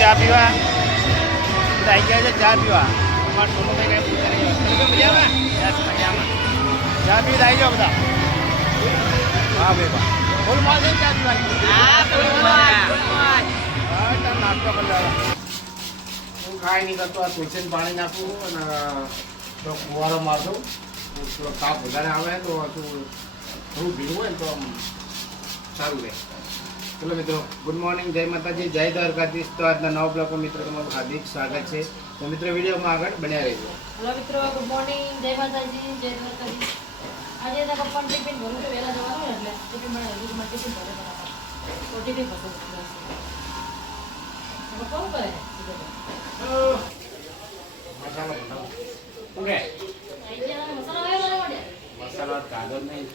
ચા પીવા આવી ગયા છે ચા પીવા અમારા સોનુભાઈ કઈ મજામાં મજામાં ચા પીવા આવી જાઓ બધા હા ભાઈ બા ફૂલ મોજ છે ચા પીવાની નાસ્તો કરી લેવા હું ખાઈ નહીં કરતો આ તુલસીને પાણી નાખું અને તો ફુવારો મારતો થોડો તાપ વધારે આવે તો થોડું ભીનું હોય ને તો આમ સારું રહે. ચલો મિત્રો ગુડ મોર્નિંગ, જય માતાજી, જય દ્વારકાધીશ. તો આજના નવા બ્લોગમાં મિત્રો તમારું હાર્દિક સ્વાગત છે. તો મિત્રો વિડીયોમાં આગળ બન્યા રહેજો. હેલો મિત્રો, ગુડ મોર્નિંગ, જય માતાજી, જય દ્વારકાધીશ. આજે તો પપ્પાને ટિફિન ભરું તો વહેલા જવાનું ને એટલે ટિફિન બનાવી દીધું. ટિફિન ભરે તો ટિફિન ભરતો કોણ કરે મસાલો બનાવો ઓકે મસાલા આવ્યો મસાલો કાગળ નહીં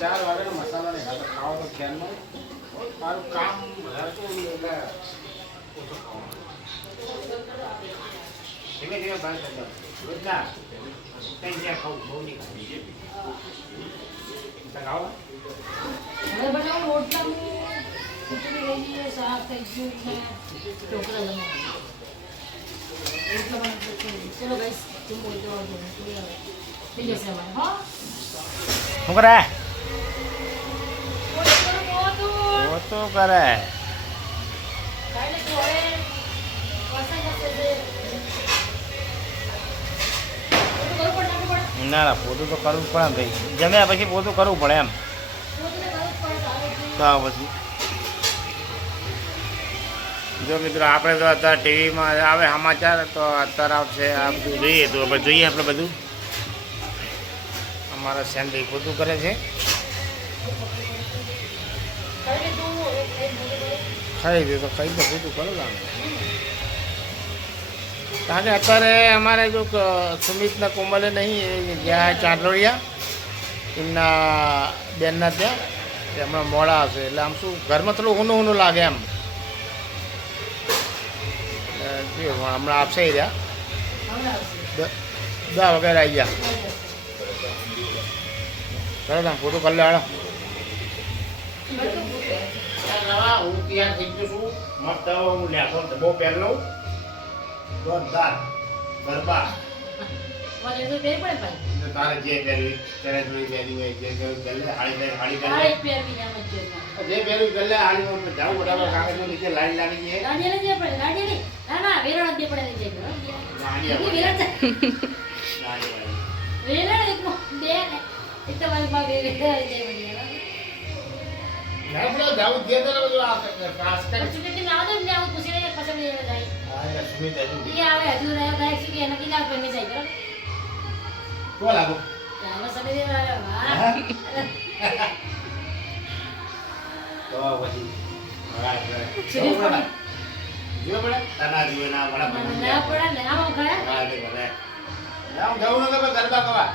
4 વાગે મસાલા નહીં ખાઓ તો ખ્યાલ નહીં મારું કામ વધારે છે એટલે ઓછો ખાવાનું ધીમે ધીમે બંધ કરી દો રોજના કંઈ જ્યાં ખાવું બહુ નહીં ખાવું હવે બનાવું રોટલા ખીચડી રહી ગઈ, શાક થઈ ગયું છે, ઢોકળા જમવાનું. ચલો ગાઈસ, જમવું હોય તો થઈ જશે અમારે. હા શું કરે મોટું તો કરે કાલે ઘરે વરસાદ જશે છે. પોતું કરવું પડે, નાખવું પડે. ના ના પોતું તો કરવું જ પડે ને ભાઈ, જમ્યા પછી પોતું કરવું પડે એમ પોતું તો કરવું જ પડે, સારું છે. તો પછી જો મિત્રો આપણે તો અત્યારે ટીવીમાં આવે સમાચાર તો અત્યારે આવશે આ બધું જોઈએ તો આપણે જોઈએ આપણે બધું. અમારા સેન્ડી પોતું કરે છે, ખાઈ લીધું, એક પોતું કરે. ખાઈ દે તો ખાઈ દે પોતું કરો આમ. કારણ કે અત્યારે અમારે જો સુમિતના કોમલે નહીં એ ગયા ચાંદલોડિયા એમના બેનના ત્યાં હમણાં મોડા આવશે એટલે આમ શું ઘરમાં થોડું ઊનું ઊનું લાગે એમ. હમણાં આપશે રહ્યા હમણાં આવશે. 10 વગેરે આવી ગયા. ચાલો તમે ફોટો કરી લે હાલો. હું તૈયાર થઈ ગયો છું મસ્ત. હું લેખો ડબ્બો પહેર લઉં જોરદાર ગરબા. મારે તો પહેરવી પડે ભાઈ. તારે જે પહેરવી તેને જોઈ પહેરી હોય જે પહેરવી પહેર લે. હાડી પહેરી હાડી પહેર તારે જ પહેરવી ને આમ જ પહેરવા. જે પહેરવી પહેર લે. હાડી જાઉં બરાબર કાગળમાં નીચે લાઈન લાગી છે. ગાડીએ લઈ જઈએ પડે, ગાડીએ નહીં. ના ના, વેરણ જ દે પડે લઈ જઈએ. ગાડી વેરણ છે. ગાડી વેરણ એક બે ને એક તો મારી પાસે વેરણ લઈ જાય બધી. ના બોલો જાઉં જે તને બધું આ કાસ કરે. પછી કે ના દે ને આવું પૂછી લઈએ પછી લઈ જાય. હા એટલે સુમિત હજુ ઈ આવે હજુ રહ્યો થાય છે કે એના કિના પહેરી જાય બરાબર. તો લાગો ચાલો સમય દેવા આવ્યો. વાહ. તો પછી જો પડે તના જીવે ના બડા ના પડે ને આમ ઘરે હા તે ભલે જાઉં જાઉં ન કે ગરબા કવા.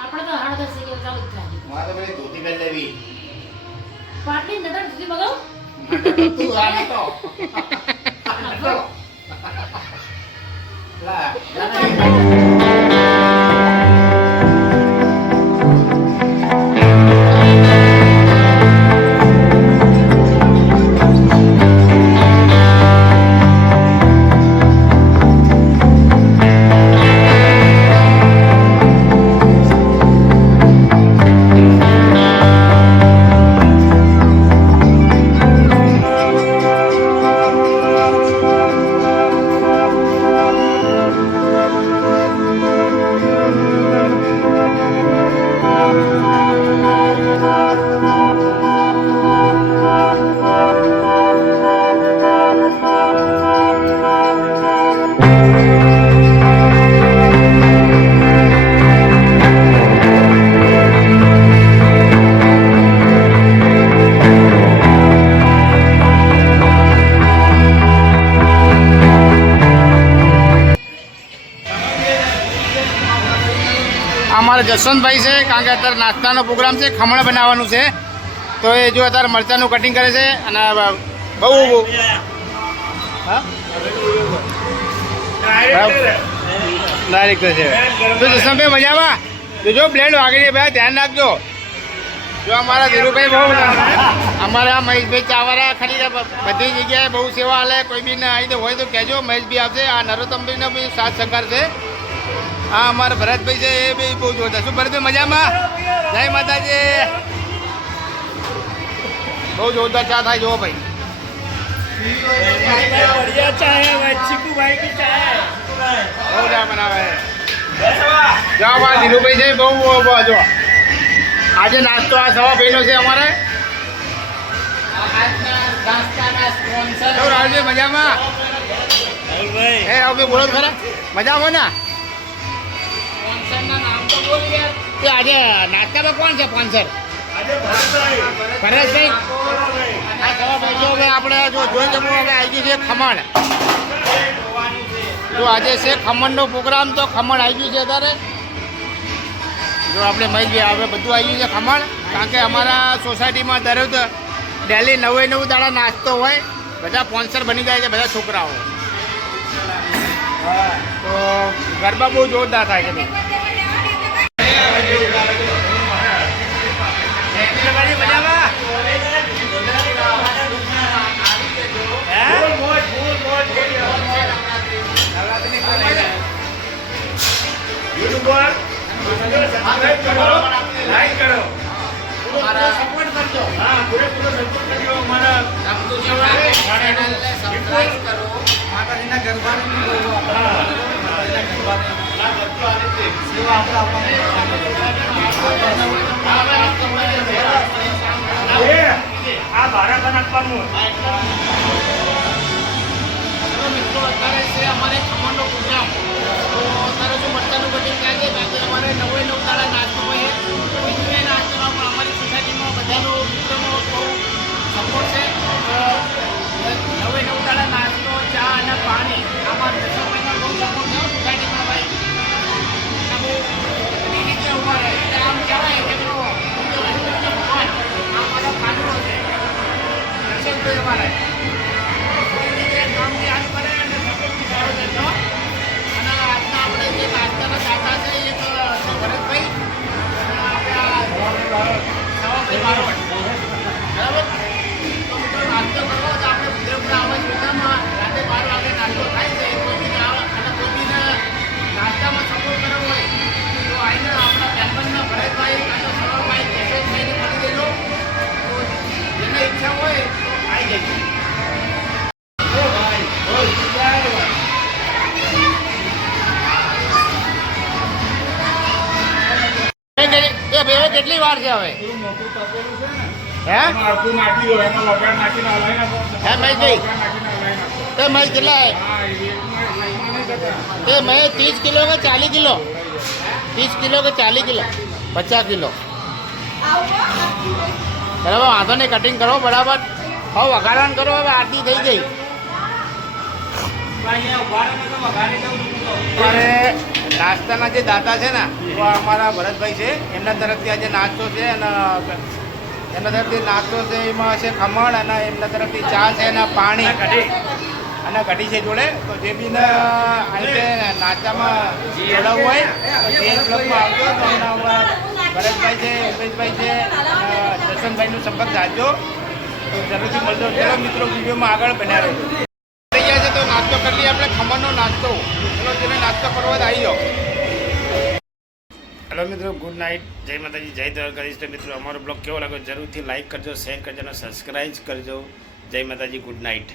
આપણે તો 8:30 કે ચાલુ જ થાય. મારે તો પેલી ધોતી પહેરી લેવી. પાટલી નટર સુધી મગાવ. તું આ તો લા અમારે જસવંતભાઈ છે કારણ કે અત્યારે નાસ્તાનો પ્રોગ્રામ છે, ખમણ બનાવવાનું છે તો એ જો અત્યારે મરચાંનું કટિંગ કરે છે અને બહુ હા ડાયરેક્ટ છે તો જસવંતભાઈ મજામાં તો જો બ્લેન્ડ વાગી ભાઈ ધ્યાન રાખજો. જો અમારા ધીરુભાઈ બહુ અમારા મહેશભાઈ ચાવરા ખરી બધી જગ્યાએ બહુ સેવા હાલે કોઈ બી આવી હોય તો કહેજો મહેશ બી આવશે આ નરોત્તમભાઈનો બી સાથ સહકાર છે હા અમારા ભરતભાઈ છે એ બી બહુ જોરદાર શું ભરતભાઈ મજામાં જય માતાજી બહુ જોરદાર ચા થાય જો ભાઈ बढ़िया चाय है भाई चिकू भाई की चाय है બહુ ચા બનાવે જો અમારા ધીરુભાઈ છે બહુ જો આજે નાસ્તો આ સવા ભાઈનો છે અમારે રાહુલભાઈ મજામાં भाई હે રાહુલભાઈ બોલો ખરા મજામાં ને એ આજે નાસ્તામાં કોણ છે સ્પોન્સર પરેશભાઈ આ સવા ભાઈ જો હવે આપણે જો જોઈ જમવું હવે આવી ગયું છે ખમણ જો આજે છે ખમણનો પ્રોગ્રામ તો ખમણ આવી ગયું છે અત્યારે જો આપણે મળી હવે બધું આવી ગયું છે ખમણ કારણ કે અમારા સોસાયટીમાં દરરોજ ડેલી 9 દાડા નાસ્તો હોય બધા સ્પોન્સર બની જાય છે બધા છોકરાઓ તો ગરબા બહુ જોરદાર થાય છે ભાઈ लाइक करो સપોર્ટ કરજો हाँ पूरे सपोर्ट करियो हमारा સબસ્ક્રાઇબ કરો માતાજીના ગરબાની સેવા આ ભાડા પણ આપવાનું મિત્રો અત્યારે છે અમારે ખમણનો પ્રોગ્રામ તો અત્યારે જો મટકાનું કટિંગ થાય છે કારણ કે અમારે 9 દાડા નાસ્તો હોય બીજું એ નાસ્તોમાં પણ અમારી સોસાયટીમાં બધાનો મિત્રોનો બહુ સપોર્ટ છે 9 દાડા નાસ્તો ચા અને પાણી આમાં દર્શકભાઈનો બહુ સપોર્ટ છે સોસાયટીમાં ભાઈ આ બહુ બધી રીતે ઉભા રહે એટલે આમ કહેવાય કે પેલો ભગવાન આ મારો કાનુડો છે દર્શકભાઈ અમારે કામની હાથ કરે અને સપોર્ટ બી સારો કરજો અને આજના આપણે જે નાસ્તાના દાતા છે એક છે ભરતભાઈ અને આપણે સવાભાઈ બારોટ બરાબર તો મિત્રો નાસ્તો કરવો તો આપણે ઉદયપુર આવાજ યોજનામાં રાતે 12 વાગે નાસ્તો થાય છે કોઈ બી અને કોઈ બીને નાસ્તામાં સપોર્ટ કરવો હોય તો આવીને આપણા બેનબંધના ભરતભાઈ કાં તો સવાભાઈ જશેશભાઈને મળી દેજો તો જેને ઈચ્છા હોય તો આવી જજો કેટલી વાર છે હવે હે આખું નાખી દો એમાં વઘાર નાખીને હલાવી નાખો હે મહેશભાઈ નાખીને હલાવી નાખો એ મહેશ કેટલા હે હા એ નહીં થતા એ મહેશ 30 કિલો કે 40 કિલો 30 કિલો કે 40 કિલો 50 કિલો બરાબર વાંધો નહીં કટિંગ કરો બરાબર હવે વઘારવાનું કરો હવે આરતી થઈ ગઈ અમારે નાસ્તાના જે દાતા છે ને તો અમારા ભરતભાઈ છે એમના તરફથી આજે નાસ્તો છે અને એમના તરફથી નાસ્તો છે એમાં છે ખમણ અને એમના તરફથી ચા છે અને પાણી અને કઢી છે જોડે તો જે બી આ રીતે નાસ્તામાં જોડાવવું હોય તો એ ક્લબમાં આવજો તો એમના ભરતભાઈ છે ઉમેશભાઈ છે દર્શનભાઈનો સંપર્ક સાધજો તો જરૂરથી મળજો ચલો મિત્રો વિડીયોમાં આગળ બન્યા રહેજો થઈ ગયા છે તો નાસ્તો કરી લઈએ આપણે ખમણનો નાસ્તો ચલો જેને નાસ્તો કરવો હોય તો આવી જાઓ હેલો મિત્રો ગુડ નાઇટ જય માતાજી જય દ્વારકાધીશ તો મિત્રો અમારો બ્લોગ કેવો લાગ્યો જરૂરથી લાઇક કરજો શેર કરજો અને સબસ્ક્રાઈબ કરજો જય માતાજી ગુડ નાઇટ